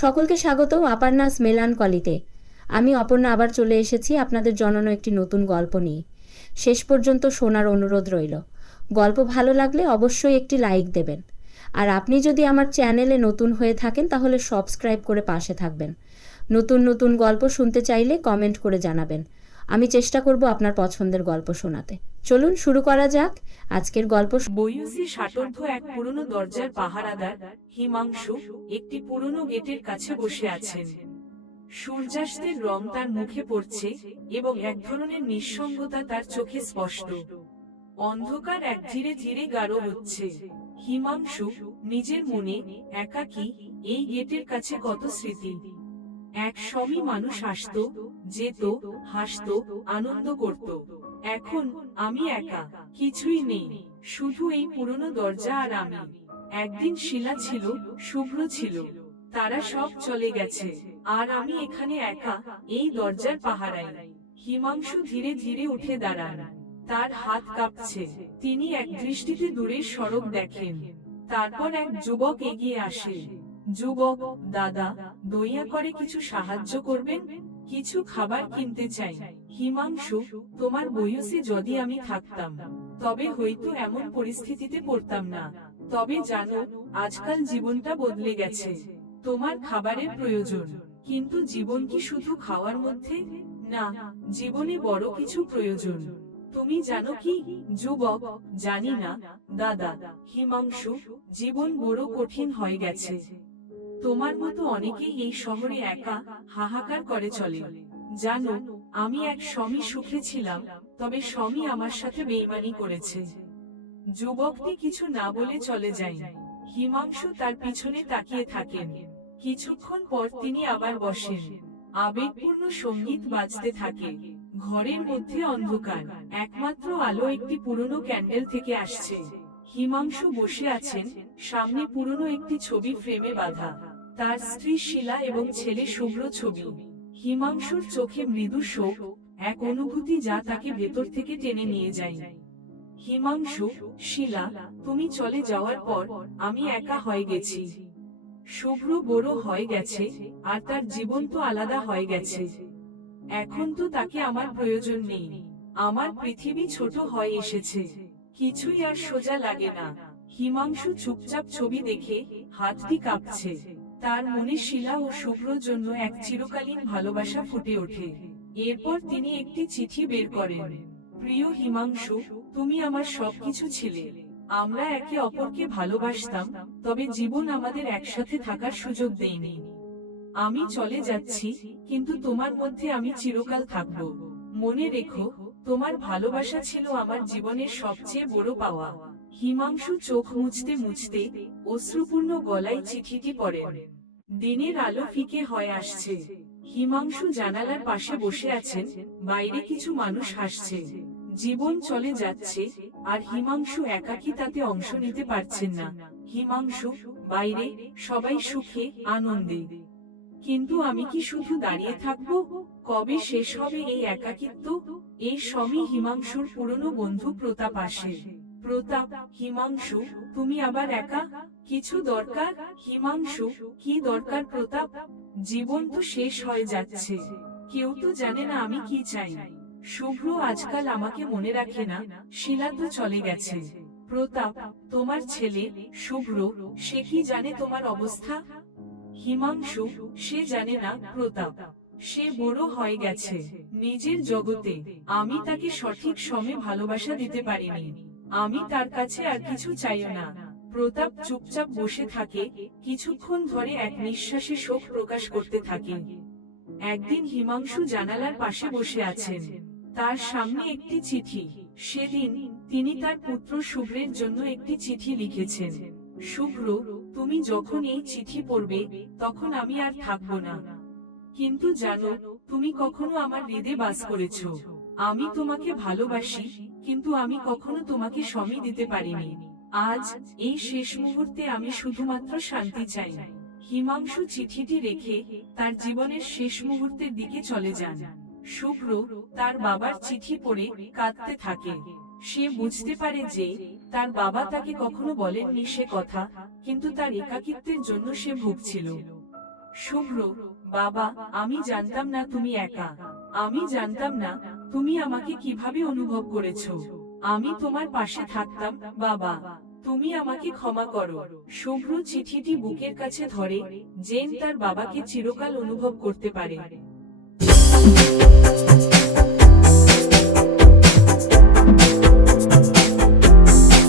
সকলকে স্বাগত আপার্নাস মেলান কলিতে আমি অপর্ণা আবার চলে এসেছি আপনাদের জনানো একটি নতুন গল্প নিয়ে। শেষ পর্যন্ত শোনার অনুরোধ রইল। গল্প ভালো লাগলে অবশ্যই একটি লাইক দেবেন। আর আপনি যদি আমার চ্যানেলে নতুন হয়ে থাকেন, তাহলে সাবস্ক্রাইব করে পাশে থাকবেন। নতুন নতুন গল্প শুনতে চাইলে কমেন্ট করে জানাবেন। আমি চেষ্টা করব আপনার পছন্দের গল্প শোনাতে। চলুন শুরু করা যাক আজকের গল্প বয়সী ষাটোর্ধ এক পুরনো দরজার পাহারাদার হিমাংশু একটি পুরনো গেটের কাছে বসে আছেন। সূর্যাস্তের রং তার মুখে পড়ছে এবং এক ধরনের নিঃসঙ্গতা তার চোখে স্পষ্ট। অন্ধকার এক ধীরে ধীরে গাঢ় হচ্ছে। হিমাংশু নিজের মনে একাকী এই গেটের কাছে কত স্মৃতি। এক সময় মানুষ আসতো যেত, হাসতো, আনন্দ করত। এখন আমি একা, কিছুই নেই, শুধু এই পুরনো দরজা আর আমি। একদিন শিলা ছিল, শুভ্র ছিল, তারা সব চলে গেছে, আর আমি এখানে একা, এই দরজার পাহারায়। হিমাংশু ধীরে ধীরে উঠে দাঁড়ান, তার হাত কাঁপছে, তিনি এক দৃষ্টিতে দূরের সড়ক দেখেন, তারপর এক যুবক এগিয়ে আসে। যুবক, দাদা, দয়া করে কিছু সাহায্য করবেন? কিছু খাবার কিনতে চাই। হিমাংশু, তোমার বয়সে যদি আমি থাকতাম, তবে হয়তো এমন পরিস্থিতিতে পড়তাম না। তবে জানো, আজকাল জীবনটা বদলে গেছে। তোমার খাবারের প্রয়োজন, কিন্তু জীবন কি শুধু খাওয়ার মধ্যে? না, জীবনে বড় কিছু প্রয়োজন। তুমি জানো কি? যুবক, জানি না। দাদা, হিমাংশু, জীবন বড় কঠিন হয়ে গেছে। তোমার মতো অনেকেই এই শহরে একা, হাহাকার করে চলে। জানো, আমি এক স্বামী সুখে ছিলাম, তবে স্বামী আমার সাথে বেইমানি করেছে। যুবকটি কিছু না বলে চলে যায়। হিমাংশু তার পিছনে তাকিয়ে থাকেন। কিছুক্ষণ পর তিনি আবার বসেন। আবেগপূর্ণ সংগীত বাজতে থাকে। ঘরের মধ্যে অন্ধকার। একমাত্র আলো একটি পুরনো ক্যান্ডেল থেকে আসছে। হিমাংশু বসে আছেন, সামনে পুরনো একটি ছবি ফ্রেমে বাঁধা। তার স্ত্রী শিলা এবং ছেলে শুভ্র ছবি। হিমাংশুর চোখে মৃদু শোক, এক অনুভূতি যা তাকে ভেতর থেকে টেনে নিয়ে যায়। হিমাংশু, শিলা, তুমি চলে যাওয়ার পর আমি একা হয়ে গেছি। শুভ্র বড় হয়ে গেছে, আর তার জীবন তো আলাদা হয়ে গেছে। এখন তো তাকে আমার প্রয়োজন নেই। আমার পৃথিবী ছোট হয়ে এসেছে। কিছুই আর সোজা লাগে না। হিমাংশু চুপচাপ ছবি দেখে হাতটি কাঁপছে। তার মনে শিলা ও শুভ্রর জন্য এক চিরকালীন ভালোবাসা ফুটে ওঠে। এরপর তিনি একটি চিঠি বের করেন। প্রিয় হিমাংশু, তুমি আমার সবকিছু ছিলে। আমরা একে অপরকে ভালোবাসতাম, তবে জীবন আমাদের একসাথে থাকার সুযোগ দেয়নি। আমি চলে যাচ্ছি, কিন্তু তোমার মধ্যে আমি চিরকাল থাকব। মনে রেখো, তোমার ভালোবাসা ছিল আমার জীবনের সবচেয়ে বড় পাওয়া। হিমাংশু চোখ মুছতে মুছতে অশ্রুপূর্ণ গলায় চিঠিটি পড়েন। দিনের আলো ফিকে হয়ে আসছে। হিমাংশু জানালার পাশে বসে আছেন, বাইরে কিছু মানুষ হাসছে। জীবন চলে যাচ্ছে, আর হিমাংশু একাকী তাতে অংশ নিতে পারছেন না। হিমাংশু, বাইরে, সবাই সুখে, আনন্দে। কিন্তু আমি কি শুধু দাঁড়িয়ে থাকব? কবে শেষ হবে এই একাকিত্ব? এই সময় হিমাংশুর পুরনো বন্ধু প্রতাপ আসে। প্রতাপ, হিমাংশু, তুমি আবার একা? কিছু দরকার? হিমাংশু, কি দরকার প্রতাপ? জীবন তো শেষ হয়ে যাচ্ছে। কেউ তো জানে না আমি কি চাই। শুভ্র আজকাল আমাকে মনে রাখে না। শিলা তো চলে গেছে। প্রতাপ, তোমার ছেলে, শুভ্র, সে কি জানে তোমার অবস্থা? হিমাংশু, সে জানে না প্রতাপ। সে বড় হয়ে গেছে। নিজের জগতে, আমি তাকে সঠিক সময়ে ভালোবাসা দিতে পারিনি। আমি তার কাছে আর কিছু চাইও না। প্রতাপ চুপচাপ বসে থাকে, কিছুক্ষণ ধরে এক নিঃশ্বাসে শোক প্রকাশ করতে থাকে। একদিন হিমাংশু জানালার পাশে বসে আছেন। তার সামনে একটি চিঠি। সেদিন তিনি তার পুত্র শুভ্রের জন্য একটি চিঠি লিখেছেন। শুভ্র, তুমি যখন এই চিঠি পড়বে, তখন আমি আর থাকব না। কিন্তু জানো, তুমি কখনো আমার হৃদে বাস করেছ। আমি তোমাকে ভালোবাসি কিন্তু আমি কখনো তোমাকে সময় দিতে পারিনি। আজ, এই শেষ মুহূর্তে আমি শুধুমাত্র শান্তি চাই। হিমাংশু চিঠিটি রেখে তার জীবনের শেষ মুহূর্তের দিকে চলে যান। শুভ্র, তার বাবার চিঠি পড়ে কাঁদতে থাকে। সে বুঝতে পারে যে তার বাবা তাকে কখনো বলেননি সে কথা, কিন্তু তার একাকিত্বের জন্য সে ভুগছিল। শুভ্র, বাবা, আমি জানতাম না তুমি একা। আমি জানতাম না তুমি আমাকে কীভাবে অনুভব করেছ? আমি তোমার পাশে থাকতাম, বাবা। তুমি আমাকে ক্ষমা করো। শুভ্র চিঠিটি বুকের কাছে ধরে, জেন তার বাবাকে চিরকাল অনুভব করতে পারে।